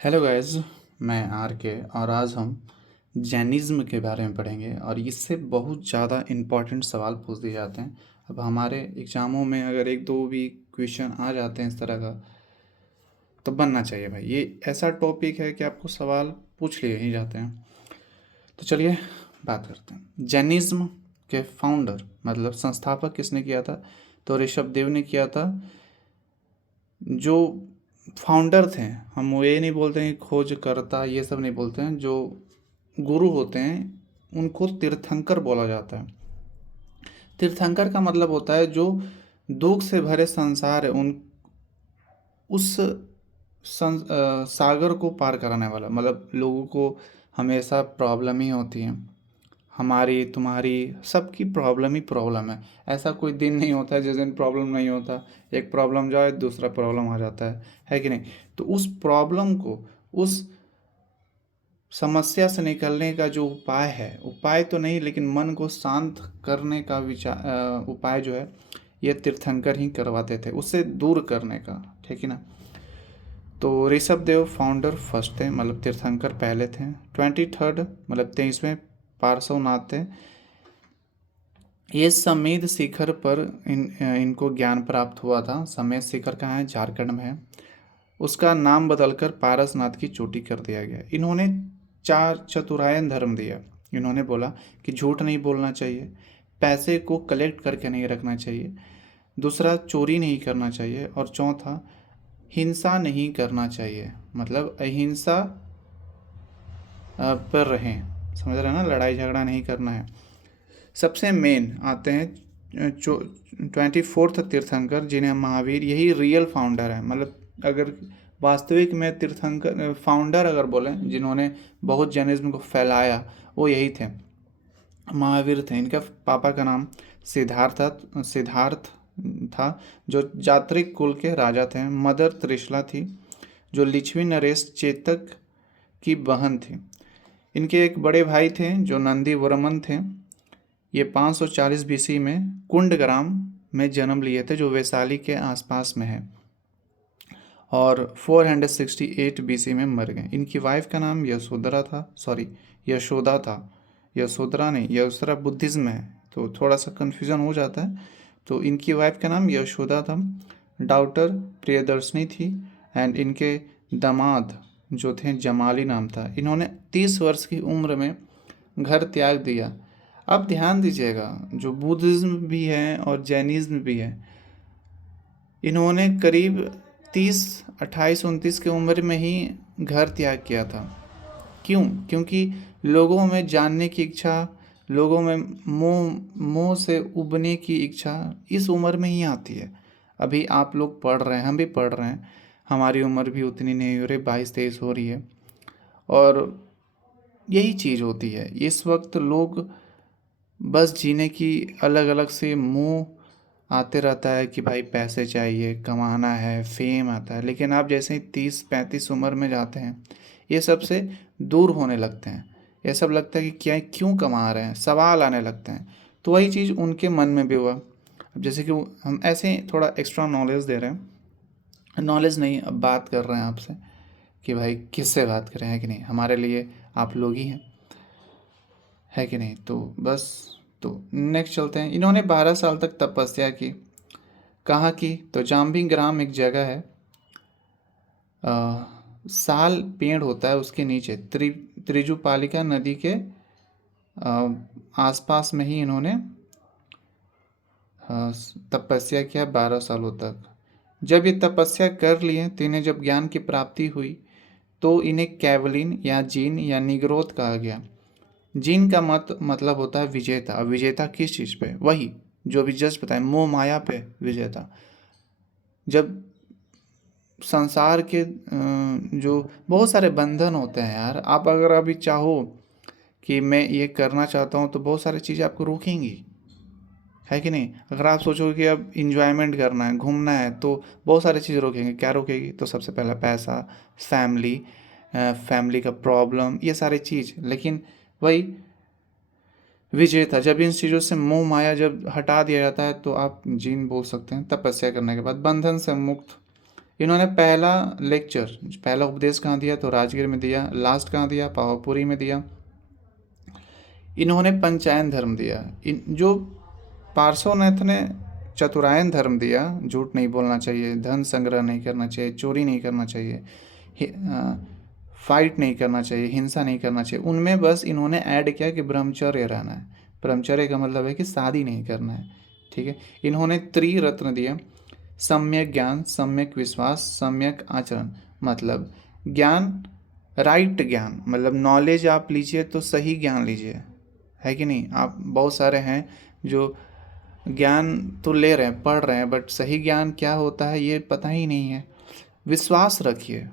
Hello guys. मैं are के और आज हम जैनिज़्म के बारे में पढ़ेंगे और इससे बहुत ज़्यादा इम्पोर्टेंट सवाल पूछ दिए जाते हैं। अब हमारे एग्ज़ामों में अगर एक दो भी क्वेश्चन आ जाते हैं इस तरह का तो बनना चाहिए भाई। ये ऐसा टॉपिक है कि आपको सवाल पूछ लिए ही जाते हैं। तो चलिए बात करते हैं। जैनिज़्म के फाउंडर मतलब संस्थापक किसने किया था? तो ऋषभ देव ने किया था। जो फाउंडर थे, हम वो ये नहीं बोलते हैं खोजकर्ता, ये सब नहीं बोलते हैं। जो गुरु होते हैं उनको तीर्थंकर बोला जाता है। तीर्थंकर का मतलब होता है जो दुख से भरे संसार है उन उस सागर को पार कराने वाला। मतलब लोगों को हमेशा प्रॉब्लम ही होती है, हमारी तुम्हारी सबकी प्रॉब्लम ही प्रॉब्लम है। ऐसा कोई दिन नहीं होता है जिस दिन प्रॉब्लम नहीं होता। एक प्रॉब्लम जाए दूसरा प्रॉब्लम आ जाता है कि नहीं? तो उस प्रॉब्लम को, उस समस्या से निकलने का जो उपाय है, उपाय तो नहीं लेकिन मन को शांत करने का विचार उपाय जो है ये तीर्थंकर ही करवाते थे, उससे दूर करने का। ठीक है ना? तो ऋषभ देव फाउंडर फर्स्ट थे, मतलब तीर्थंकर पहले थे। 23 मतलब 23वें पार्श्वनाथ थे। ये समेध शिखर पर इनको ज्ञान प्राप्त हुआ था। समेध शिखर कहाँ है? झारखंड में है। उसका नाम बदलकर पारसनाथ की चोटी कर दिया गया। इन्होंने चार चतुरायन धर्म दिया। इन्होंने बोला कि झूठ नहीं बोलना चाहिए, पैसे को कलेक्ट करके नहीं रखना चाहिए, दूसरा चोरी नहीं करना चाहिए, और चौथा हिंसा नहीं करना चाहिए। मतलब अहिंसा पर रहें, समझ रहे हैं ना? लड़ाई झगड़ा नहीं करना है। सबसे मेन आते हैं 24th तीर्थंकर, जिन्हें महावीर, यही रियल फाउंडर है। मतलब अगर वास्तविक में तीर्थंकर फाउंडर अगर बोलें जिन्होंने बहुत जैनिज्म को फैलाया, वो यही थे, महावीर थे। इनका पापा का नाम सिद्धार्थ था, जो जात्रिक कुल के राजा थे। मदर त्रिशला थी, जो लिच्छवी नरेश चेतक की बहन थी। इनके एक बड़े भाई थे जो नंदी वर्मन थे। ये 540 बीसी में कुंडग्राम में जन्म लिए थे, जो वैशाली के आसपास में है, और 468 बीसी में मर गए। इनकी वाइफ का नाम यशोदा था। यशोधरा नहीं, यशोधरा बुद्धिज्म है, तो थोड़ा सा कन्फ्यूज़न हो जाता है। तो इनकी वाइफ का नाम यशोदा था। डॉक्टर प्रियदर्शनी थी। एंड इनके दामाद जो थे जमाली नाम था। इन्होंने 30 वर्ष की उम्र में घर त्याग दिया। अब ध्यान दीजिएगा, जो बुद्धिज्म भी है और जैनिज्म भी है, इन्होंने करीब 30, 28, 29 की उम्र में ही घर त्याग किया था। क्यों? क्योंकि लोगों में जानने की इच्छा, लोगों में मोह मोह से उबने की इच्छा इस उम्र में ही आती है। अभी आप लोग पढ़ रहे हैं, हम भी पढ़ रहे हैं, हमारी उम्र भी उतनी नहीं हो रही, 22-23 हो रही है। और यही चीज़ होती है इस वक्त। लोग बस जीने की अलग अलग से मुंह आते रहता है कि भाई पैसे चाहिए, कमाना है, फेम आता है। लेकिन आप जैसे ही 30-35 उम्र में जाते हैं ये सब से दूर होने लगते हैं। ये सब लगता है कि क्या, क्यों कमा रहे हैं, सवाल आने लगते हैं। तो वही चीज़ उनके मन में भी हुआ। अब जैसे कि हम ऐसे ही थोड़ा एक्स्ट्रा नॉलेज दे रहे हैं, नॉलेज नहीं, अब बात कर रहे हैं आपसे कि भाई किससे बात करें, है कि नहीं? हमारे लिए आप लोग ही हैं, है कि नहीं? तो बस, तो नेक्स्ट चलते हैं। इन्होंने 12 साल तक तपस्या की। कहाँ की? तो जाम्बी ग्राम एक जगह है, साल पेड़ होता है उसके नीचे, त्रिजुपालिका नदी के आसपास में ही इन्होंने तपस्या किया 12 सालों तक। जब ये तपस्या कर लिए तो इन्हें जब ज्ञान की प्राप्ति हुई तो इन्हें कैवलिन या जीन या निग्रोध कहा गया। जीन का मतलब होता है विजेता। अब विजेता किस चीज़ पे? वही जो भी जस्ट बताए, मोह माया पे विजेता। जब संसार के जो बहुत सारे बंधन होते हैं यार, आप अगर अभी चाहो कि मैं ये करना चाहता हूँ तो बहुत सारी चीज़ें आपको रोकेंगी, है कि नहीं? अगर आप सोचोगे कि अब इंजॉयमेंट करना है, घूमना है, तो बहुत सारी चीज़ें रोकेंगे। क्या रोकेगी? तो सबसे पहला पैसा, फैमिली, फैमिली का प्रॉब्लम, ये सारी चीज़। लेकिन वही विजेता, जब इन चीज़ों से मोह माया जब हटा दिया जाता है तो आप जीन बोल सकते हैं। तपस्या करने के बाद बंधन से मुक्त इन्होंने पहला लेक्चर, पहला उपदेश कहाँ दिया? तो राजगीर में दिया। लास्ट कहाँ दिया? पावापुरी में दिया। इन्होंने पंचायन धर्म दिया। इन जो पार्श्वनाथ ने चतुरायन धर्म दिया, झूठ नहीं बोलना चाहिए, धन संग्रह नहीं करना चाहिए, चोरी नहीं करना चाहिए, फाइट नहीं करना चाहिए, हिंसा नहीं करना चाहिए, उनमें बस इन्होंने ऐड किया कि ब्रह्मचर्य रहना है। ब्रह्मचर्य का मतलब है कि शादी नहीं करना है। ठीक है। इन्होंने त्रिरत्न दिए, सम्यक ज्ञान, सम्यक विश्वास, सम्यक आचरण। मतलब ज्ञान, राइट ज्ञान, मतलब नॉलेज आप लीजिए तो सही ज्ञान लीजिए, है कि नहीं? आप बहुत सारे हैं जो ज्ञान तो ले रहे हैं, पढ़ रहे हैं, बट सही ज्ञान क्या होता है ये पता ही नहीं है। विश्वास रखिए,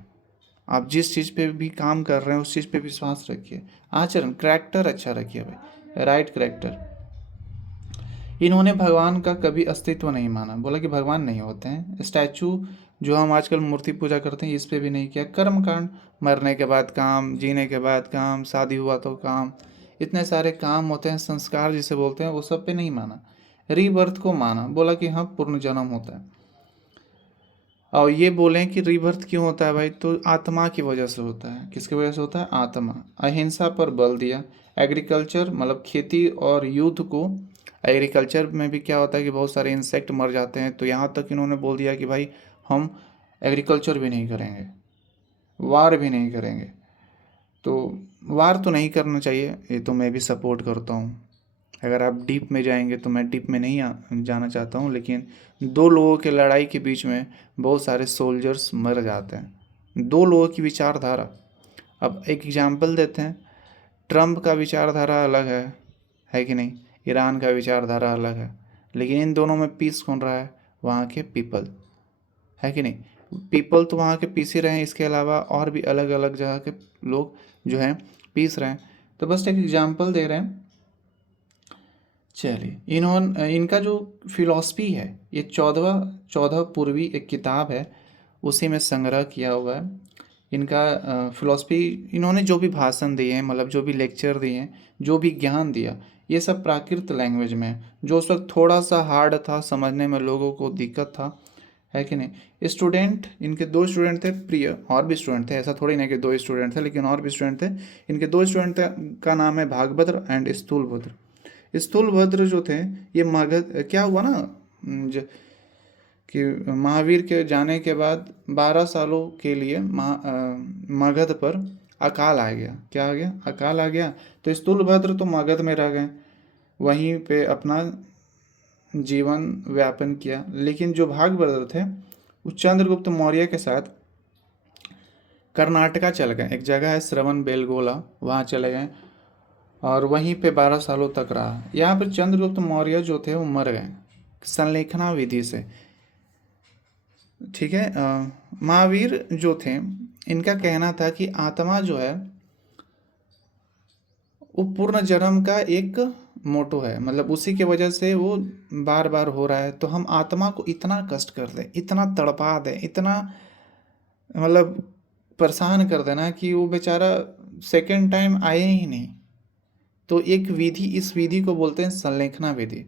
आप जिस चीज़ पे भी काम कर रहे हैं उस चीज़ पे विश्वास रखिए। आचरण, करैक्टर अच्छा रखिए भाई, राइट करैक्टर। इन्होंने भगवान का कभी अस्तित्व नहीं माना, बोला कि भगवान नहीं होते हैं। स्टैचू जो हम आजकल मूर्ति पूजा करते हैं इस पे भी नहीं किया। कर्म कांड, मरने के बाद काम, जीने के बाद काम, शादी हुआ तो काम, इतने सारे काम होते हैं, संस्कार जिसे बोलते हैं, वो सब पे नहीं माना। रीबर्थ को माना, बोला कि हाँ पूर्ण जन्म होता है। और ये बोलें कि रीबर्थ क्यों होता है भाई? तो आत्मा की वजह से होता है। किसकी वजह से होता है? आत्मा। अहिंसा पर बल दिया। एग्रीकल्चर मतलब खेती और युद्ध को, एग्रीकल्चर में भी क्या होता है कि बहुत सारे इंसेक्ट मर जाते हैं, तो यहाँ तक इन्होंने बोल दिया कि भाई हम एग्रीकल्चर भी नहीं करेंगे, वार भी नहीं करेंगे। तो वार तो नहीं करना चाहिए, ये तो मैं भी सपोर्ट करता हूँ। अगर आप डीप में जाएंगे तो मैं डीप में नहीं जाना चाहता हूँ, लेकिन दो लोगों के लड़ाई के बीच में बहुत सारे सोल्जर्स मर जाते हैं, दो लोगों की विचारधारा। अब एक एग्जांपल देते हैं, ट्रम्प का विचारधारा अलग है कि नहीं? ईरान का विचारधारा अलग है, लेकिन इन दोनों में पीस कौन रहा है? वहाँ के पीपल, है कि नहीं? पीपल तो वहाँ के पीस ही रहे हैं, इसके अलावा और भी अलग अलग जगह के लोग जो हैं पीस रहे हैं। तो बस एक एग्जांपल दे रहे हैं। चलिए, इनका जो फिलॉसफी है ये चौदह पूर्वी एक किताब है, उसी में संग्रह किया हुआ है। इनका फिलॉसफी, इन्होंने जो भी भाषण दिए हैं, मतलब जो भी लेक्चर दिए हैं, जो भी ज्ञान दिया, ये सब प्राकृत लैंग्वेज में है, जो उस वक्त थोड़ा सा हार्ड था समझने में, लोगों को दिक्कत था, है कि नहीं? स्टूडेंट, इनके दो स्टूडेंट थे प्रिय, और भी स्टूडेंट थे, ऐसा थोड़ी नहीं कि दो स्टूडेंट थे, लेकिन और भी स्टूडेंट थे। इनके दो स्टूडेंट थे, का नाम है भागभद्र एंड स्थूलभद्र। स्थूलभद्र जो थे, ये मगध क्या हुआ ना, कि महावीर के जाने के बाद 12 सालों के लिए मगध पर अकाल आ गया। क्या आ गया? अकाल आ गया। तो स्थूलभद्र तो मगध में रह गए, वहीं पे अपना जीवन व्यापन किया। लेकिन जो भागभद्र थे वो चंद्रगुप्त मौर्य के साथ कर्नाटका चल गए। एक जगह है श्रवण बेलगोला, वहाँ चले गए और वहीं पे 12 सालों तक रहा। यहाँ पर चंद्रगुप्त मौर्य जो थे वो मर गए संलेखना विधि से। ठीक है। महावीर जो थे, इनका कहना था कि आत्मा जो है वो पूर्ण जन्म का एक मोटो है, मतलब उसी की वजह से वो बार बार हो रहा है। तो हम आत्मा को इतना कष्ट कर दें, इतना तड़पा दें, इतना मतलब परेशान कर देना कि वो बेचारा सेकंड टाइम आए ही नहीं। तो एक विधि, इस विधि को बोलते हैं संलेखना विधि।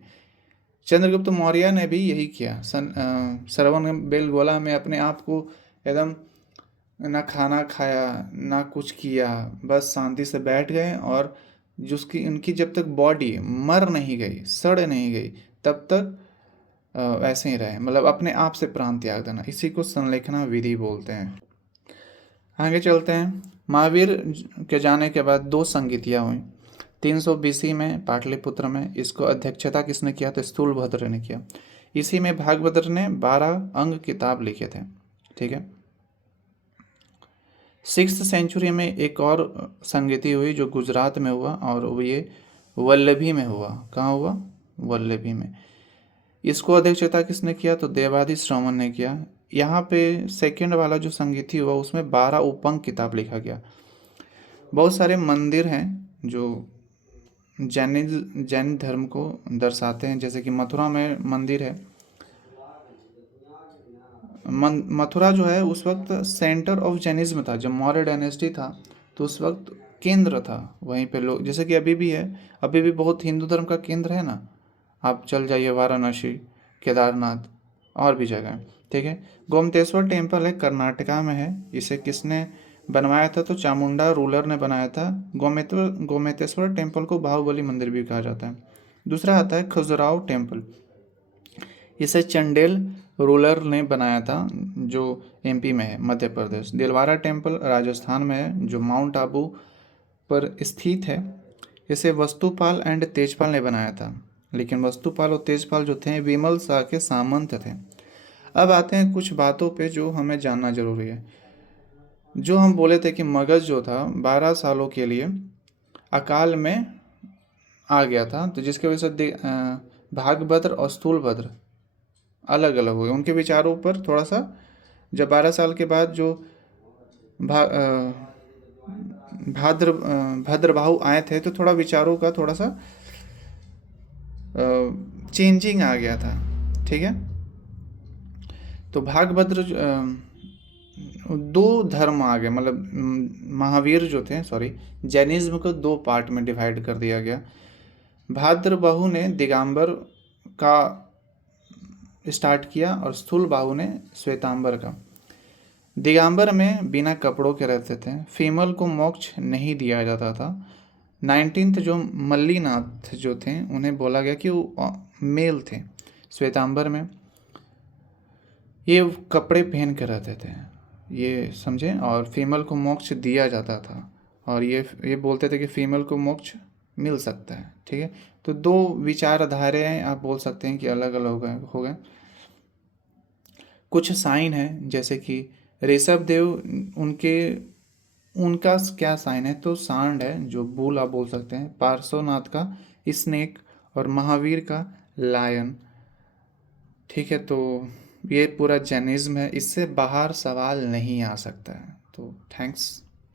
चंद्रगुप्त मौर्य ने भी यही किया। श्रवण बेलगोला में अपने आप को एकदम, ना खाना खाया ना कुछ किया, बस शांति से बैठ गए, और जिसकी उनकी जब तक बॉडी मर नहीं गई, सड़ नहीं गई, तब तक ऐसे ही रहे, मतलब अपने आप से प्राण त्याग देना। इसी को संलेखना विधि बोलते हैं। आगे चलते हैं। महावीर के जाने के बाद दो संगीतियाँ हुई। 300 BC में पाटलिपुत्र में, इसको अध्यक्षता किसने किया? तो स्थूलभद्र ने किया। इसी में भागभद्र ने 12 अंग किताब लिखे थे। ठीक है। 6th सेंचुरी में एक और संगीति हुई जो गुजरात में हुआ, और वो ये वल्लभी में हुआ। कहाँ हुआ? वल्लभी में। इसको अध्यक्षता किसने किया? तो देवादि श्रवण ने किया। यहाँ पे सेकंड वाला जो संगीति हुआ उसमें 12 उपंग किताब लिखा गया। बहुत सारे मंदिर हैं जो जैन धर्म को दर्शाते हैं, जैसे कि मथुरा में मंदिर है। मथुरा जो है उस वक्त सेंटर ऑफ जैनिज्म था, जब मौर्य डायनेस्टी था तो उस वक्त केंद्र था। वहीं पे लोग, जैसे कि अभी भी है, अभी भी बहुत हिंदू धर्म का केंद्र है ना। आप चल जाइए वाराणसी, केदारनाथ, और भी जगह है, ठीक है। गोमतेश्वर टेम्पल है, कर्नाटका में है। इसे किसने बनवाया था? तो चामुंडा रूलर ने बनाया था। गोमतेश्वर टेम्पल को बाहुबली मंदिर भी कहा जाता है। दूसरा आता है खजुराहो टेम्पल। इसे चंडेल रूलर ने बनाया था, जो एमपी में है, मध्य प्रदेश। दिलवारा टेम्पल राजस्थान में है, जो माउंट आबू पर स्थित है। इसे वस्तुपाल एंड तेजपाल ने बनाया था, लेकिन वस्तुपाल और तेजपाल जो थे विमल शाह के सामंत थे। अब आते हैं कुछ बातों पे जो हमें जानना जरूरी है। जो हम बोले थे कि मगध जो था 12 सालों के लिए अकाल में आ गया था, तो जिसकी वजह से भागभद्र और स्थूलभद्र अलग अलग हो गए। उनके विचारों पर थोड़ा सा, जब 12 साल के बाद जो भद्रबाहु आए थे, तो थोड़ा विचारों का थोड़ा सा चेंजिंग आ गया था, ठीक है। तो भागभद्र दो धर्म आ गए, मतलब महावीर जो थे, सॉरी, जैनिज्म को दो पार्ट में डिवाइड कर दिया गया। भाद्रबाहु ने दिगंबर का स्टार्ट किया और स्थूल बाहु ने श्वेतांबर का। दिगंबर में बिना कपड़ों के रहते थे, फीमेल को मोक्ष नहीं दिया जाता था। 19th जो मल्लीनाथ जो थे, उन्हें बोला गया कि वो मेल थे। श्वेतांबर में ये कपड़े पहन कर रहते थे, ये समझें, और फीमेल को मोक्ष दिया जाता था, और ये बोलते थे कि फीमेल को मोक्ष मिल सकता है, ठीक है। तो दो विचारधाराएं आप बोल सकते हैं कि अलग अलग हो गए। कुछ साइन है, जैसे कि ऋषभ देव, उनका क्या साइन है? तो सांड है, जो बुल आप बोल सकते हैं। पार्श्वनाथ का स्नेक, और महावीर का लायन, ठीक है। तो ये पूरा जैनिज्म है, इससे बाहर सवाल नहीं आ सकता है। तो थैंक्स।